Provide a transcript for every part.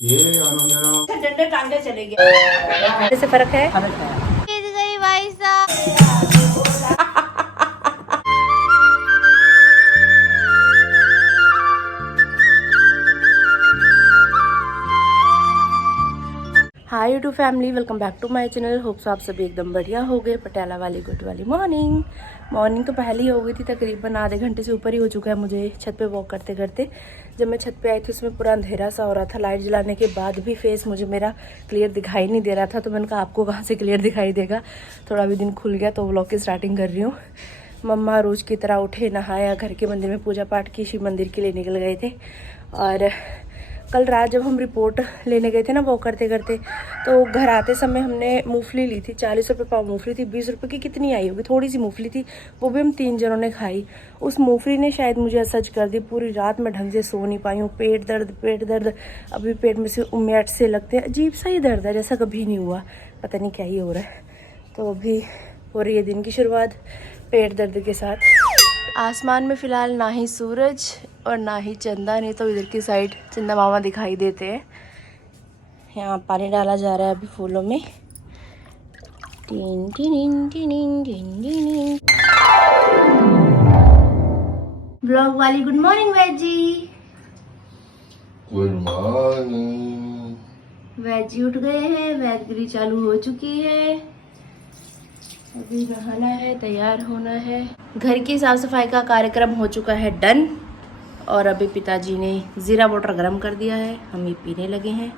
ये अनुमेय डंडे टांगे चले गए। जैसे फर्क है। गई भाई साहब। Hi YouTube family, welcome back to my channel. Hopes आप सभी एकदम बढ़िया हो गए। पटियाला वाली गुड वाली मॉर्निंग तो पहले ही हो गई थी, तकरीबन आधे घंटे से ऊपर ही हो चुका है मुझे छत पे वॉक करते करते। जब मैं छत पे आई थी उसमें पूरा अंधेरा सा हो रहा था, लाइट जलाने के बाद भी फेस मुझे मेरा क्लियर दिखाई नहीं दे रहा था। तो मैंने कहा आपको कहाँ से क्लियर दिखाई देगा। थोड़ा भी दिन खुल गया तो व्लॉग की स्टार्टिंग कर रही हूँ। मम्मा रोज़ की तरह उठे, नहाया, घर के मंदिर में पूजा पाठ की, शिव मंदिर के लिए निकल गए थे। और कल रात जब हम रिपोर्ट लेने गए थे ना वॉक करते करते, तो घर आते समय हमने मूंगफली ली थी। 40 रुपये पाव मूंगफली थी। 20 रुपये की कितनी आई होगी, थोड़ी सी मूंगफली थी, वो भी हम 3 जनों ने खाई। उस मूंगफली ने शायद मुझे असज कर दी। पूरी रात में ढंग से सो नहीं पाई हूँ। पेट दर्द अभी पेट में से उम्याट से लगते हैं, अजीब सा ही दर्द है, जैसा कभी नहीं हुआ। पता नहीं क्या ही हो रहा है। तो अभी हो रही है दिन की शुरुआत पेट दर्द के साथ। आसमान में फ़िलहाल ना ही सूरज और ना ही चंदा, नहीं तो इधर की साइड चंदा मामा दिखाई देते हैं। यहाँ पानी डाला जा रहा है अभी फूलों में। टीन टीन टीन टीन टीन। ब्लॉग वाली गुड मॉर्निंग वैजी। Good morning. वैजी उठ गए हैं, वैदगिरी चालू हो चुकी है। अभी नहाना है, तैयार होना है। घर की साफ सफाई का कार्यक्रम हो चुका है डन। और अभी पिताजी ने जीरा वाटर गर्म कर दिया है, हम ये पीने लगे हैं।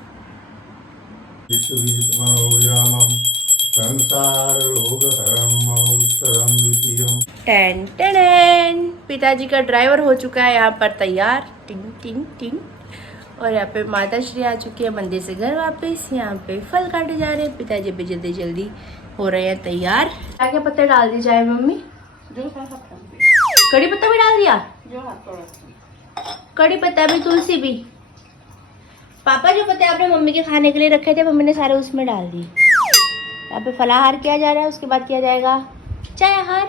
टेन टेन, पिताजी का ड्राइवर हो चुका है यहाँ पर तैयार। टिंग टिंग टिंग। और यहाँ पे माता श्री आ चुकी है मंदिर से घर वापस। यहाँ पे फल काटे जा रहे हैं। पिताजी भी जल्दी जल्दी हो रहे हैं तैयार। क्या क्या पत्ते डाल दी जाए मम्मी? कड़ी पत्ता भी डाल दिया? कड़ी पत्ता भी, तुलसी भी। पापा जो पत्ते आपने मम्मी के खाने के लिए रखे थे, मम्मी ने सारे उसमें डाल दिए। यहाँ पे फलाहार किया जा रहा है, उसके बाद किया जाएगा चाय हार।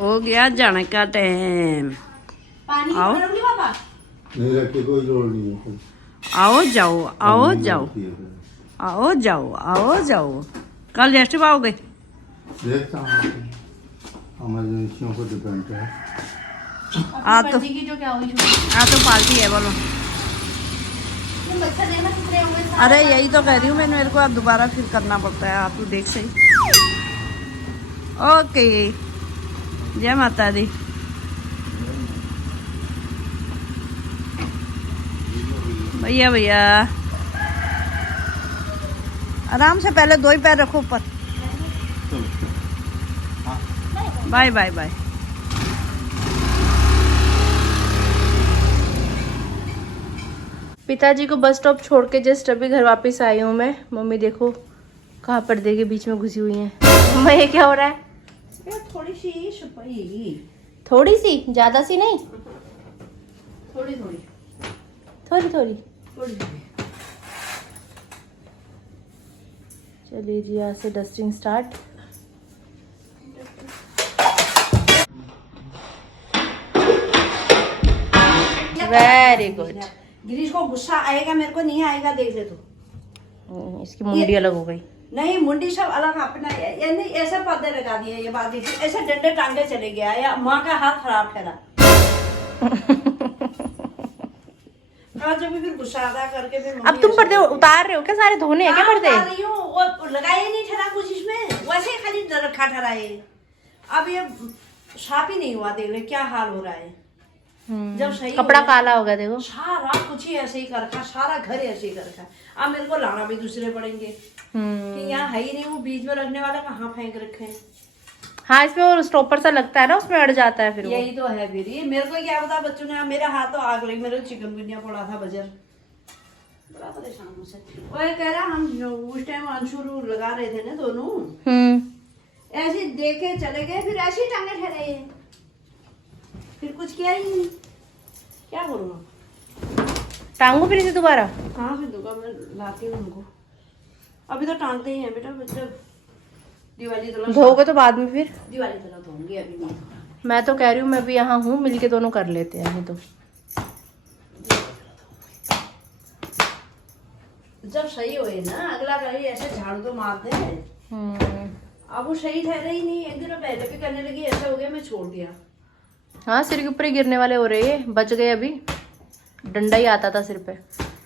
हो गया जाने का टाइम। पानी आओ। भरोगी पापा? नहीं रखी कोई लोड़ नहीं है। आओ जाओ, आओ जाओ, आओ जाओ, आओ जाओ। कल रेस्ट पाओगे? देखता हूँ, इमरजेंसियों को डिपेंड है। आ तो की जो क्या हुई आ तो पार्टी है, बोलो। बच्चा देखना कितने होंगे। अरे यही तो कह रही हूँ मैं, मेरे को अब दोबारा फिर करना पड़ता है। आप तो देख सही। ओके, जय माता दी। भैया भैया आराम से, पहले 2 ही पैर रखो ऊपर। Bye bye bye. पिताजी को बस स्टॉप छोड़ के जस्ट अभी घर वापस आई हूँ मैं। मम्मी देखो कहाँ पर्दे के बीच में घुसी हुई है। मम्मा ये क्या हो रहा है? थोड़ी सी छुपाई, थोड़ी सी, ज्यादा सी नहीं, थोड़ी थोड़ी थोड़ी थोड़ी। थोड़ी। चलिए जी, यहाँ से dusting start. Very good. Girish को गुस्सा आएगा, मेरे को नहीं आएगा, देख ले तू। इसकी मुंडी अलग हो गई। नहीं, मुंडी सब अलग अपना ये नहीं, ऐसे पर्दे लगा दिए। ये बात देखिए, ऐसे डंडे टांगे चले गया, या माँ का हाथ खराब ठहरा। जब भी फिर गुस्सा आता करके फिर अब तुम पर्दे उतार रहे हो क्या? सारे धोने हैं क्या पर्दे? रही हूँ, वो लगाए नहीं ठहरा कुछ इसमें, वैसे ही खाली रखा ठहरा है। अब ये साफ ही नहीं हुआ, देख ले क्या हाल हो रहा है। जब सही कपड़ा काला हो गया देखो। सारा कुछ ही ऐसे ही कर रखा, सारा घर ऐसे ही कर रखा। अब मेरे को लाना भी दूसरे पड़ेंगे कि यहाँ है ही नहीं, वो बीच में रखने वाला कहाँ फेंक रखे हैं। हाँ, इसमें वो स्टॉपर सा लगता है ना, उसमें अड़ जाता है फिर वो। यही तो है फिर। ये मेरे को क्या पता, बच्चों ने मेरा हाथ तो आग लगी, मेरे चिकनगुनिया पड़ा था बजर। बड़ा परेशान मुझसे। वो ये कह रहा, हम उस टाइम अंशुर लगा रहे थे ना दोनों, ऐसे देखे चले गए, फिर ऐसे ही टांगे ठहरे ये, फिर कुछ किया ही नहीं। क्या करूँगा? टांगू फिर इसे दोबारा? हाँ फिर दूंगा, मैं लाती हूँ उनको। अभी तो टांगते ही हैं बेटा, जब दिवाली तक धोगे तो बाद में फिर? दिवाली तक धोंगे, अभी नहीं धोना। मैं तो कह रही हूँ, मैं भी यहाँ हूँ, मिलके दोनों कर लेते हैं अभी तो। जब सही हुए ना अगला कभी ऐसे झाड़ू तो मार दे। अब वो सही ठहरे ही नहीं। एक दिन पहले भी करने लगी, ऐसा हो गया मैं छोड़ दिया। हाँ सिर के ऊपर ही गिरने वाले हो रहे हैं, बच गए अभी। डंडा ही आता था सिर पे।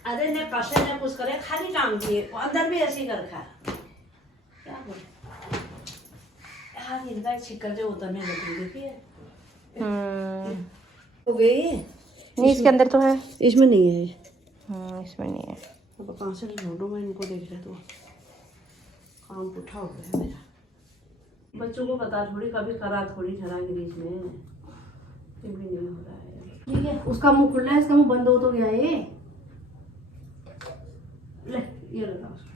अरे ने पासे ने कुछ करे खाली काम किए, अंदर भी ऐसे ही कर रखा है। क्या बोले हाँ इनका छिक्कर जो उतरने लगी देखिए। हो गई नहीं इसके अंदर तो है, इसमें नहीं है। इसमें नहीं है। अब कहाँ से ढूंढूं मैं इनको, देख रहे तो काम पुठा हो गया मेरा। बच्चों को पता थोड़ी कभी करा थोड़ी ठहरा ग्रीस में, फिर भी नहीं हो रहा है। ठीक है, उसका मुंह खुला है, इसका मुंह बंद हो तो गया ये। ले ये लगा उसको।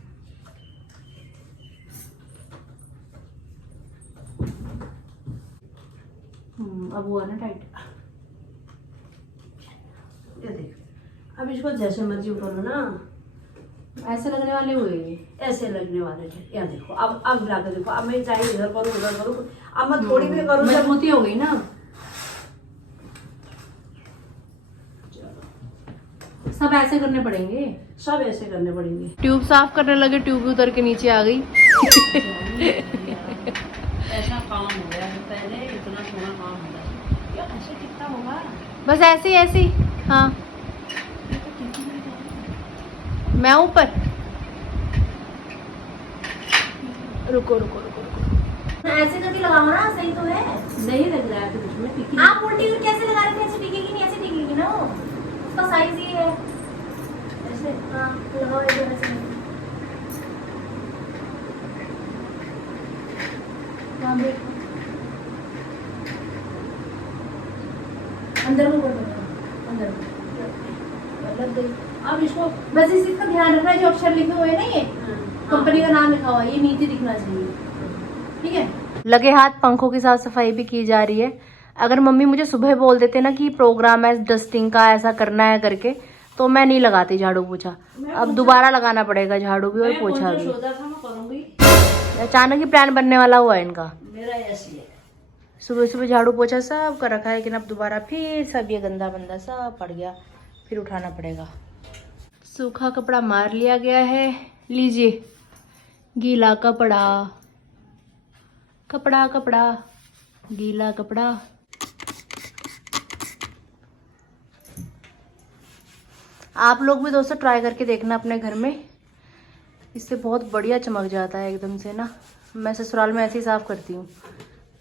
अब हुआ ना टाइट। ये देख अब इसको जैसे मर्जी करो ना, ऐसे लगने वाले हुए ये। ऐसे लगने वाले थे। या देखो अब ला के देखो, अब मैं चाहिए इधर करूँ उधर करूँ, अब मैं थोड़ी भी करूँ जब मजबूती हो गई ना। सब ऐसे करने पड़ेंगे, सब ऐसे करने पड़ेंगे। ट्यूब साफ करने लगे, ट्यूब भी उतर के नीचे आ गई। ऐसा काम हो गया है, पहले इतना सोना काम हो गया। क्या ऐसे कितना होगा? बस ऐसे ऐसे ही। हाँ मैं ऊपर रुको रुको रुको रुको। ऐसे करके लगाओ ना, सही तो है। नहीं लग रहा है तो उसमें टिकी। आप उल्टी हुई कैसे लगा रहे थे? ऐसे टिकेगी नहीं, ऐसे टिकेगी ना वो। उसका साइज ये है। ऐसे हाँ लगाओ इधर ऐसे। हाँ देखो अंदर में बोल अंदर में लग गई। अब इसको बस इस चीज का ध्यान रखना है, जो अक्षर लिखे हुए हैं ना ये कंपनी का नाम लिखा हुआ है, ये नीचे दिखना चाहिए। ठीक है। लगे हाथ पंखों की साफ सफाई भी की जा रही है। अगर मम्मी मुझे सुबह बोल देते ना कि प्रोग्राम है डस्टिंग का, ऐसा करना है करके, तो मैं नहीं लगाती झाड़ू पोछा। अब दोबारा लगाना पड़ेगा झाड़ू भी और पोछा भी। सोचा था मैं करूंगी, अचानक ही प्लान बनने वाला हुआ है इनका। मेरा ऐसी है। सुबह सुबह झाड़ू पोछा सब कर रखा है, लेकिन अब दोबारा फिर सब ये गंदा बंदा सब पड़ गया, फिर उठाना पड़ेगा। सूखा कपड़ा मार लिया गया है, लीजिए गीला कपड़ा, कपड़ा कपड़ा गीला कपड़ा। आप लोग भी दोस्तों ट्राई करके देखना अपने घर में, इससे बहुत बढ़िया चमक जाता है एकदम से ना। मैं ससुराल में ऐसे ही साफ करती हूँ,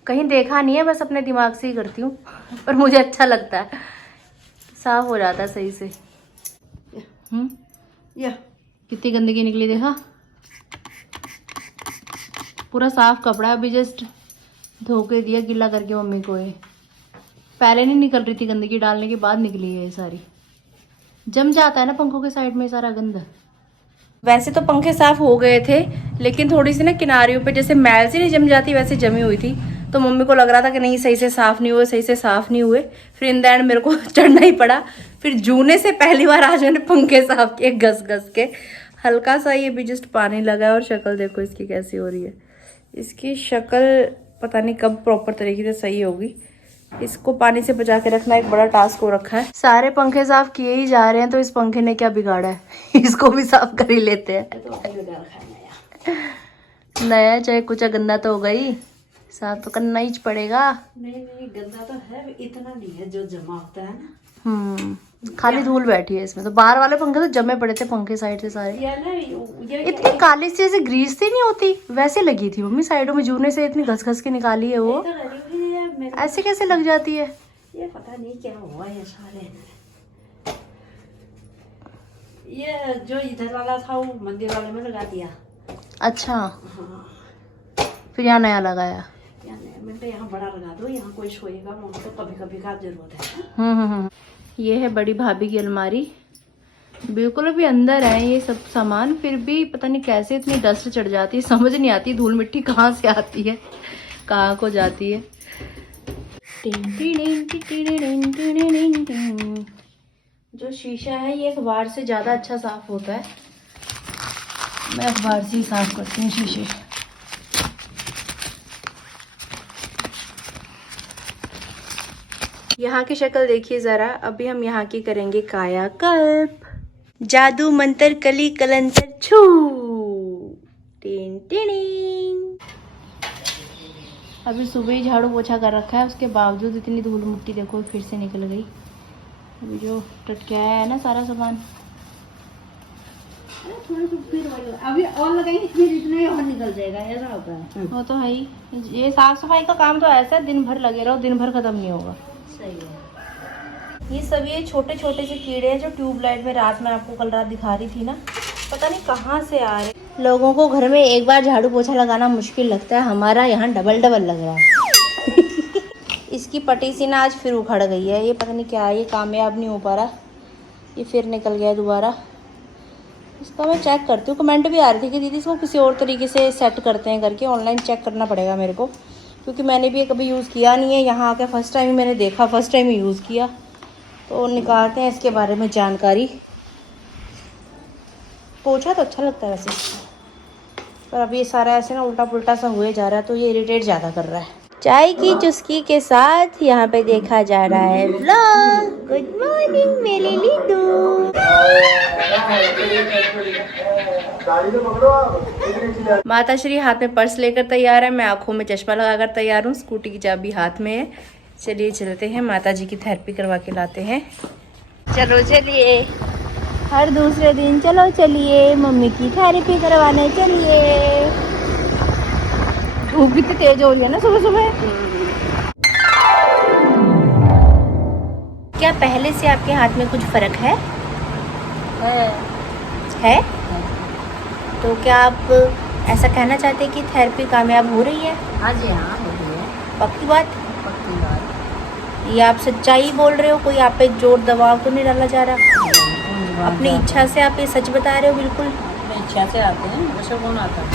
कहीं देखा नहीं है, बस अपने दिमाग से ही करती हूँ, पर मुझे अच्छा लगता है, साफ हो जाता है सही से। या कितनी गंदगी निकली देखा, पूरा साफ कपड़ा अभी जस्ट धो के दिया गीला करके मम्मी को। ये पहले नहीं निकल रही थी गंदगी, डालने के बाद निकली है ये सारी। जम जाता है ना पंखों के साइड में सारा गंदा। वैसे तो पंखे साफ हो गए थे, लेकिन थोड़ी सी ना किनारियों पे जैसे मैल सी नहीं जम जाती वैसे जमी हुई थी, तो मम्मी को लग रहा था कि नहीं सही से साफ नहीं हुए, सही से साफ नहीं हुए। फिर इन द एंड मेरे को चढ़ना ही पड़ा। फिर जूने से पहली बार आज मैंने पंखे साफ किए घस घस के। हल्का सा ये भी जस्ट पानी लगा है, और शक्ल देखो इसकी कैसी हो रही है। इसकी शक्ल पता नहीं कब प्रॉपर तरीके से सही होगी। इसको पानी से बचा के रखना एक बड़ा टास्क हो रखा है। सारे पंखे साफ किए ही जा रहे हैं, तो इस पंखे ने क्या बिगाड़ा है, इसको भी साफ कर ही लेते हैं। नया चाहे कुछ गंदा तो हो गई, साफ तो करना ही पड़ेगा। नहीं गंदा तो है, इतना नहीं है जो जमा होता है ना। खाली धूल बैठी है इसमें, तो बाहर वाले पंखे तो जमे पड़े थे पंखे साइड से सारे। इतनी काली सी जैसे ग्रीस सी नहीं होती वैसे लगी थी मम्मी, साइडों में जूने से इतनी घस घस के निकाली है वो, ऐसे कैसे लग जाती है। ये पता नहीं क्या हुआ ये सारे। ये जो इधर वाला था वो मंदिर वाले में लगा दिया। अच्छा हाँ। फिर यहाँ नया लगाया। मैं तो यहाँ बड़ा लगा दो, यहाँ कोई सोएगा तो कभी कभी का जरूरत है। ये है बड़ी भाभी की अलमारी, बिल्कुल अभी अंदर है ये सब सामान, फिर भी पता नहीं कैसे इतनी डस्ट चढ़ जाती है, समझ नहीं आती धूल मिट्टी कहाँ से आती है कहाँ को जाती है। जो शीशा है ये अखबार से ज्यादा अच्छा साफ होता है, मैं अखबार से ही साफ करती हूँ शीशे। यहाँ की शक्ल देखिए जरा, अभी हम यहाँ की करेंगे कायाकल्प। जादू मंतर कली कलंतर छू टिन टिनिंग। अभी सुबह ही झाड़ू पोछा कर रखा है, उसके बावजूद इतनी धूल मिट्टी देखो फिर से निकल गई। अभी जो टटकाया है ना सारा सामान, थोड़ा सा फिर अभी और लगाएंगे फिर इतना ही और निकल जाएगा, ऐसा होता है। वो तो है ही। ये साफ सफाई का काम तो ऐसा है, दिन भर लगे रहो, दिन भर खत्म नहीं होगा। सही है। ये सब ये छोटे छोटे से कीड़े हैं जो ट्यूबलाइट में रात में आपको कल रात दिखा रही थी ना, पता नहीं कहाँ से आ रहे। लोगों को घर में एक बार झाड़ू पोछा लगाना मुश्किल लगता है, हमारा यहाँ डबल डबल लग रहा है। इसकी पट्टी सी ना आज फिर उखड़ गई है, ये पता नहीं क्या है, ये कामयाब नहीं हो पा रहा, ये फिर निकल गया दोबारा। इसका मैं चेक करती हूँ। कमेंट भी आ रही थी कि दीदी इसको किसी और तरीके से सेट करते हैं करके, ऑनलाइन चेक करना पड़ेगा मेरे को, क्योंकि मैंने भी ये कभी यूज़ किया नहीं है। यहाँ आके फर्स्ट टाइम मैंने देखा, फर्स्ट टाइम ही यूज़ किया, तो निकालते हैं इसके बारे में जानकारी। पोछा तो अच्छा लगता है वैसे, पर अब ये सारा ऐसे ना उल्टा पुल्टा सा हुए जा रहा है, तो ये इरिटेट ज़्यादा कर रहा है। चाय की चुस्की के साथ यहाँ पे देखा जा रहा है व्लॉग। गुड मॉर्निंग मेरी लीडू। माता श्री हाथ में पर्स लेकर तैयार है, मैं आंखों में चश्मा लगाकर तैयार हूँ, स्कूटी की चाबी हाथ में है। चलिए चलते हैं, माता जी की थेरेपी करवा के लाते हैं। चलो चलिए, हर दूसरे दिन चलो चलिए मम्मी की थेरेपी करवाने चलिए। धूप भी तो तेज हो रही है ना सुबह सुबह। क्या पहले से आपके हाथ में कुछ फर्क है? है? तो क्या आप ऐसा कहना चाहते हैं कि थेरेपी कामयाब हो रही है? हाँ जी हाँ, हो रही है। पक्की बात? पक्की बात। ये आप सच्चाई बोल रहे हो, कोई आप पे जोर दबाव तो नहीं डाला जा रहा? अपनी इच्छा से आप ये सच बता रहे हो? बिल्कुल अपनी इच्छा से आते हैं, वैसे कौन आता है?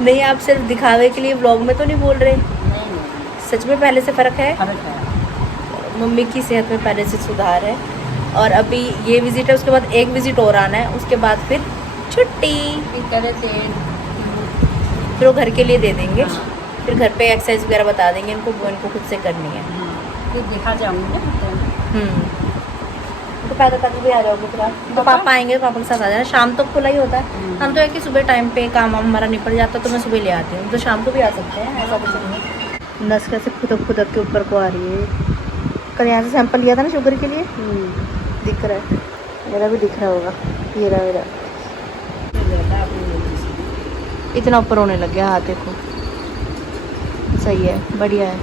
नहीं, आप सिर्फ दिखावे के लिए व्लॉग में तो नहीं बोल रहे? नहीं, सच में पहले से फ़र्क है? फर्क है। मम्मी की सेहत में पहले से सुधार है, और अभी ये विजिट है, उसके बाद एक विजिट और आना है, उसके बाद फिर छुट्टी। फिर वो घर के लिए दे देंगे। हाँ। फिर घर पे एक्सरसाइज वगैरह बता देंगे इनको, वो इनको खुद से करनी है। फिर देखा जाऊंगी तो पैदल पैदल भी आ जाओगे फिर आप? तो पापा आएंगे, पापा के साथ आ जाना। शाम तक खुला ही होता है। हम तो है कि सुबह टाइम पे काम हमारा निपट जाता है, तो मैं सुबह ले आती हूँ, तो शाम को भी आ सकते हैं, ऐसा कुछ नहीं है। नस कैसे खुदक खुदक के ऊपर को आ रही है। कल यहाँ से सैंपल लिया था ना शुगर के लिए, दिख रहा है, मेरा भी दिख रहा होगा। ये रहा मेरा, इतना ऊपर होने लग गया हाथ, देखो। सही है, बढ़िया है।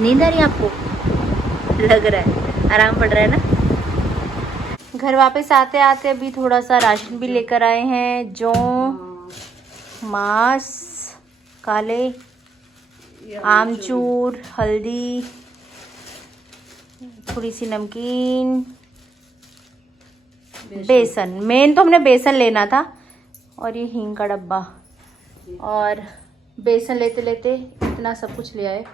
नींद आ रही है आपको? लग रहा है आराम पड़ रहा है ना। घर वापस आते आते अभी थोड़ा सा राशन भी लेकर आए हैं, जो मांस, काले आमचूर, हल्दी, थोड़ी सी नमकीन, बेसन। मेन तो हमने बेसन लेना था, और ये हींग का डब्बा, और बेसन लेते लेते इतना सब कुछ ले आए।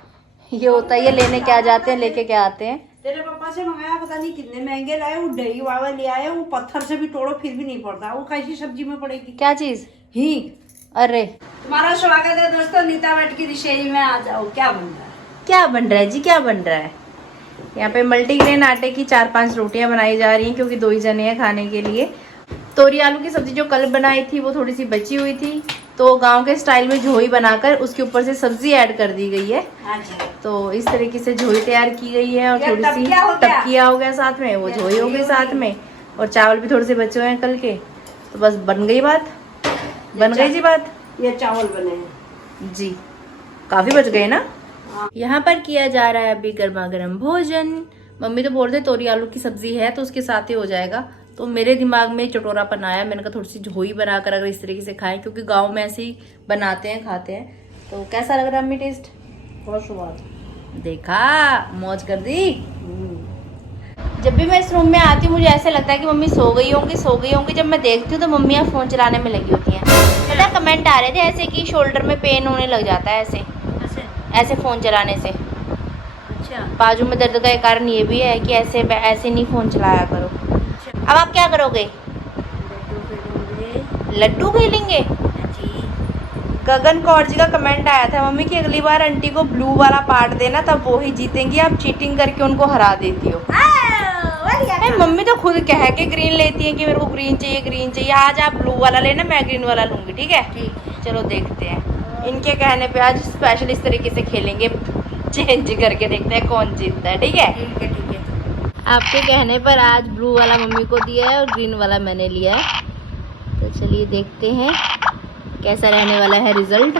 ये होता है, ये लेने क्या जाते हैं लेके क्या आते हैं। तेरे पापा से मंगाया, पता नहीं कितने महंगे लाए, वो दही वाला ले आए, वो पत्थर से भी तोड़ो फिर भी नहीं पड़ता। वो कैसी सब्जी में पड़ेगी? क्या चीज? हींग। अरे तुम्हारा स्वागत है दोस्तों नीता भट्ट की रसोई में, आ जाओ। क्या बन रहा है? क्या बन रहा है जी, क्या बन रहा है? यहाँ पे मल्टीग्रेन आटे की 4-5 रोटियां बनाई जा रही हैं, क्योंकि 2 ही जने हैं खाने के लिए। तोरी आलू की सब्जी जो कल बनाई थी वो थोड़ी सी बची हुई थी, तो गांव के स्टाइल में झोई बनाकर उसके ऊपर से सब्जी ऐड कर दी गई है। अच्छा। तो इस तरीके से झोई तैयार की गई है, और थोड़ी सी तपकिया हो गया साथ में, वो झोई हो गई साथ में, और चावल भी थोड़े से बचे हुए हैं कल के। तो बस बन गई बात, बन गई जी बात। ये चावल बने हैं जी, काफी बच गए ना। यहाँ पर किया जा रहा है अभी गर्मा गर्म भोजन। मम्मी तो बोल रहे तोरी आलू की सब्जी है तो उसके साथ ही हो जाएगा, तो मेरे दिमाग में चटोरापन आया, मैंने कहा थोड़ी सी झोई बनाकर अगर इस तरीके से खाएं, क्योंकि गांव में ऐसे ही बनाते हैं, खाते हैं। तो कैसा लग रहा है अम्मी टेस्ट? बहुत स्वाद। देखा, मौज कर दी। जब भी मैं इस रूम में आती हूँ मुझे ऐसा लगता है कि मम्मी सो गई होंगी। जब मैं देखती हूँ तो मम्मी यहाँ फोन चलाने में लगी होती हैं। पता है कमेंट आ रहे थे ऐसे कि शोल्डर में पेन होने लग जाता है ऐसे फोन चलाने से। अच्छा। बाजू में दर्द का एक कारण ये भी है कि ऐसे नहीं फोन चलाया करो। अब आप क्या करोगे? लड्डू खेलेंगे? गगन कौर जी का कमेंट आया था, मम्मी की अगली बार आंटी को ब्लू वाला पार्ट देना, तब वो ही जीतेंगी, आप चीटिंग करके उनको हरा देती हो। नहीं, मम्मी तो खुद कह के ग्रीन लेती है कि मेरे को ग्रीन चाहिए, ग्रीन चाहिए। आज आप ब्लू वाला लेना, मैं ग्रीन वाला लूंगी, ठीक है? चलो देखते हैं, इनके कहने पे आज स्पेशल इस तरीके से खेलेंगे, चेंज करके देखते हैं कौन जीतता है, ठीक है? ठीक है। आपके कहने पर आज ब्लू वाला मम्मी को दिया है और ग्रीन वाला मैंने लिया है, तो चलिए देखते हैं कैसा रहने वाला है रिजल्ट।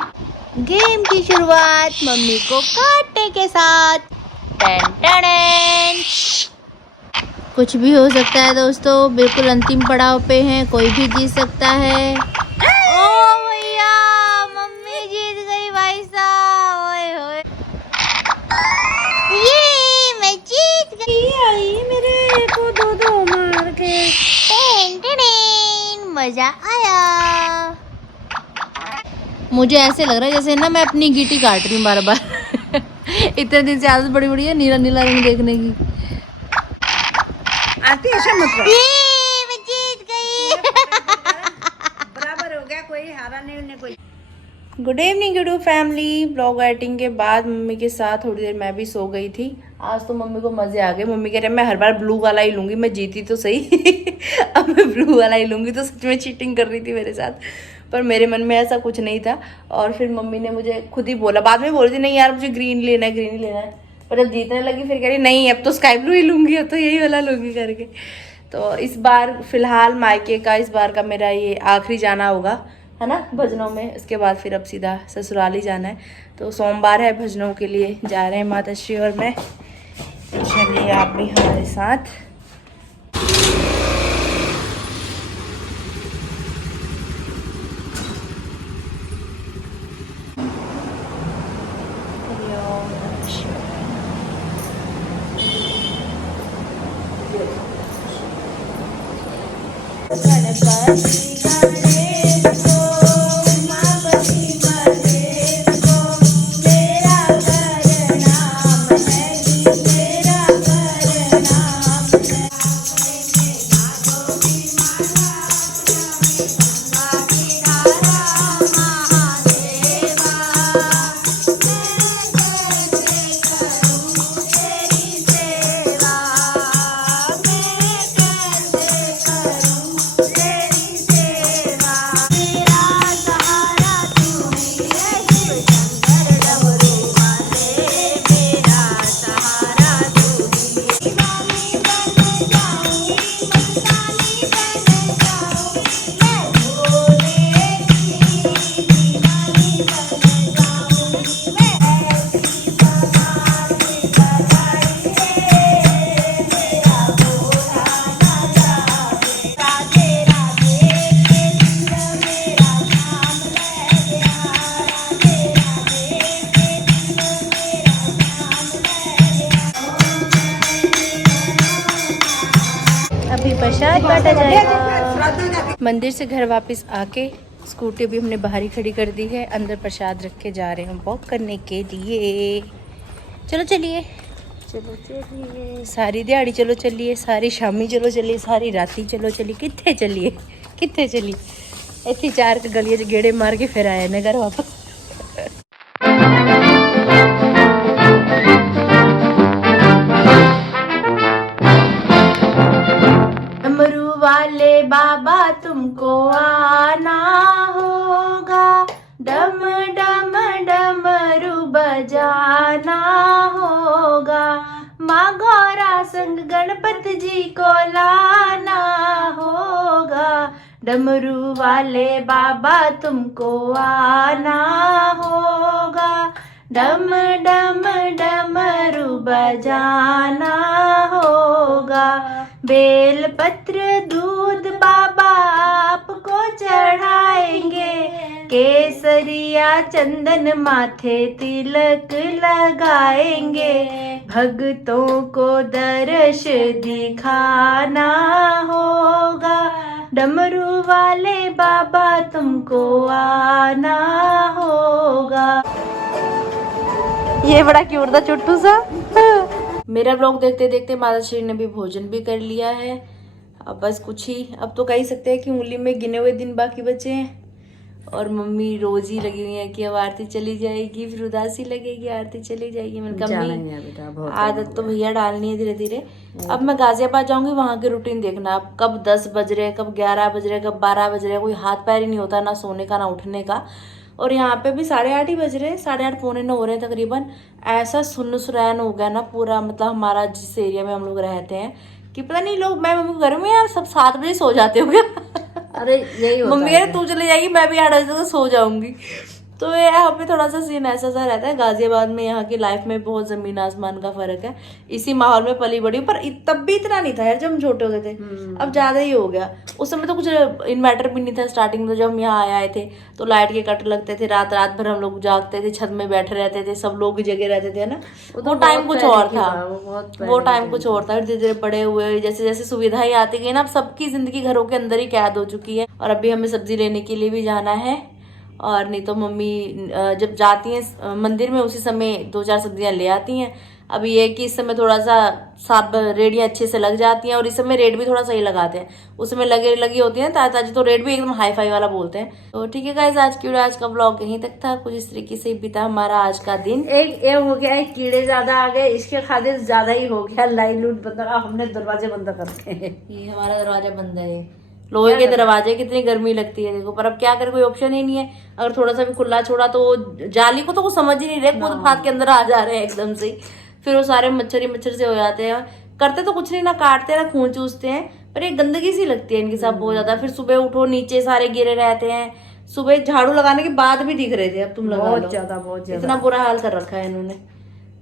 गेम की शुरुआत मम्मी को काटने के साथ। टन टन। कुछ भी हो सकता है दोस्तों, बिल्कुल अंतिम पड़ाव पे हैं, कोई भी जीत सकता है। ओ भैया, मम्मी जीत गई भाई साहब, ओए होए। ये मैं जीत गई, आई मेरे को दो मार के। टन टन, मजा आया। मुझे ऐसे लग रहा है जैसे ना मैं अपनी गीटी काट रही हूँ बार बार। इतने दिन से आदत बड़ी बड़ी है नीला नीला रंग देखने की। आती ऐसा मतलब मैं जीत गई। बराबर हो गया, कोई हारा नहीं, उन्हें कोई। Good evening YouTube family. Blog editing के बाद मम्मी के साथ थोड़ी देर मैं भी सो गई थी। आज तो मम्मी को मजे आ गए। मम्मी कह रहे मैं हर बार ब्लू वाला ही लूंगी, मैं जीती तो सही। अब मैं ब्लू वाला ही लूंगी, तो सच में चीटिंग कर रही थी मेरे साथ, पर मेरे मन में ऐसा कुछ नहीं था। और फिर मम्मी ने मुझे खुद ही बोला, बाद में बोल रही थी नहीं यार मुझे ग्रीन लेना है, ग्रीन ही लेना है। पर जब जीतने लगी फिर कह रही नहीं अब तो स्काई ब्लू ही लूंगी, अब तो यही वाला लूंगी करके। तो इस बार फिलहाल मायके का, इस बार का मेरा ये आखिरी जाना होगा, है ना, भजनों में। उसके बाद फिर अब सीधा ससुराल ही जाना है। तो सोमवार है, भजनों के लिए जा रहे हैं माताश्री और मैं। तो चलिए आप भी हमारे साथ। प्रसाद बांटा जाएगा। मंदिर से घर वापस आके स्कूटी भी हमने बाहर ही खड़ी कर दी है, अंदर प्रसाद रख के जा रहे हैं वॉक करने के लिए। चलो चलिए, चलो चलिए, सारी दिहाड़ी चलो चलिए, सारी शामी चलो चलिए, सारी राती चलो चलिए, कितने चलिए, कितने चलिए। ऐसी 4 गलियां गेड़े मार के फिर आए न घर वापस। डमरू वाले बाबा तुमको आना होगा, डम डम डमरू बजाना होगा, माँ गौरा संग गणपति जी को लाना होगा। डमरू वाले बाबा तुमको आना होगा, डम डम डमरू बजाना होगा। बेल पत्र दूध बाबा आपको चढ़ाएंगे, केसरिया चंदन माथे तिलक लगाएंगे, भक्तों को दर्श दिखाना होगा। डमरू वाले बाबा तुमको आना होगा। ये बड़ा क्यूट था चुट्टू सा। मेरा ब्लॉग देखते देखते माताश्री ने भी भोजन भी कर लिया है। अब बस कुछ ही, अब तो कह ही सकते हैं कि उंगली में गिने हुए दिन बाकी बचे हैं। और मम्मी रोज ही लगी हुई है कि अब आरती चली जाएगी, फिर उदासी लगेगी, आरती चली जाएगी। मैंने कहा मम्मी आदत तो भैया डालनी है धीरे धीरे। अब मैं गाजियाबाद जाऊंगी, वहां के रूटीन देखना, अब कब 10 बज रहे, कब 11 बज रहे, कब 12 बज रहे, कोई हाथ पैर ही नहीं होता, ना सोने का ना उठने का। और यहाँ पे भी 8:30 ही बज रहे, 8:30 पौने 9 हो रहे हैं तकरीबन। ऐसा सुन्न हो गया ना पूरा, मतलब हमारा जिस एरिया में हम लोग रहते हैं कि पता नहीं लोग, मैं मम्मी को घर में यार सब 7 बजे सो जाते हो क्या? अरे यही होता मम्मी कह तू चले जाएगी, मैं भी 8 बजे तक सो जाऊंगी। तो यहाँ पे थोड़ा सा सीन ऐसा सा रहता है। गाजियाबाद में यहाँ की लाइफ में बहुत जमीन आसमान का फर्क है। इसी माहौल में पली बड़ी, पर तब भी इतना नहीं था यार जब हम छोटे होते थे, अब ज्यादा ही हो गया। उस समय तो कुछ इन्वर्टर भी नहीं था स्टार्टिंग में, जब हम यहाँ आए थे तो लाइट के कट लगते थे, रात रात भर हम लोग जागते थे, छत में बैठे रहते थे, सब लोग जगह रहते थे ना। वो टाइम कुछ और था, वो टाइम कुछ और था। धीरे धीरे बड़े हुए, जैसे जैसे सुविधाएं आती गई ना, अब सबकी जिंदगी घरों के अंदर ही कैद हो चुकी है। और अभी हमें सब्जी लेने के लिए भी जाना है, और नहीं तो मम्मी जब जाती हैं मंदिर में उसी समय 2-4 सब्जियां ले आती हैं। अब ये कि इस समय थोड़ा सा सब रेडियाँ अच्छे से लग जाती हैं, और इस समय रेट भी थोड़ा सही लगाते हैं। उस समय लगी होती है ताजी ताजी, तो रेट भी एकदम हाई फाई वाला बोलते हैं। तो ठीक है गाइस, आज का ब्लॉग यहीं तक था। कुछ इस तरीके से बीता हमारा आज का दिन। एक हो गया है, कीड़े ज्यादा आ गए, इसके खातिर ज्यादा ही हो गया, लाइट लूट बंद, हमने दरवाजे बंद करके। ये हमारा दरवाजा बंद है, लोहे के दरवाजे, कितनी गर्मी लगती है देखो। पर अब क्या करे, कोई ऑप्शन ही नहीं है। अगर थोड़ा सा भी खुला छोड़ा तो जाली को तो कुछ समझ ही नहीं रहे, खुद फात के अंदर आ जा रहे हैं एकदम से। फिर वो सारे मच्छर से हो जाते हैं। करते तो कुछ नहीं, ना काटते ना खून चूसते हैं, पर ये गंदगी सी लगती है इनके साथ बहुत ज्यादा। फिर सुबह उठो, नीचे सारे गिरे रहते हैं। सुबह झाड़ू लगाने के बाद भी दिख रहे थे, अब तुम लगा लो। बहुत ज्यादा इतना बुरा हाल कर रखा है इन्होंने।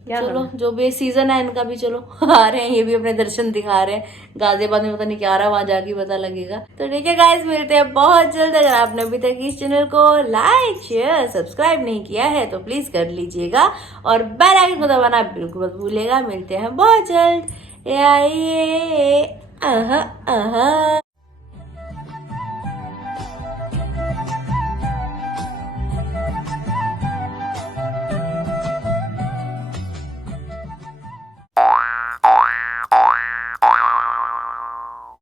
चलो जो भी सीजन है इनका भी, चलो आ रहे हैं, ये भी अपने दर्शन दिखा रहे हैं। गाजियाबाद में पता नहीं क्या आ रहा है, वहां जाके पता लगेगा। तो ठीक है गाइस, मिलते हैं बहुत जल्द। अगर आपने अभी तक इस चैनल को लाइक शेयर सब्सक्राइब नहीं किया है तो प्लीज कर लीजिएगा, और बेल आइकन को दबाना बिल्कुल मत भूलिएगा। मिलते हैं बहुत जल्द।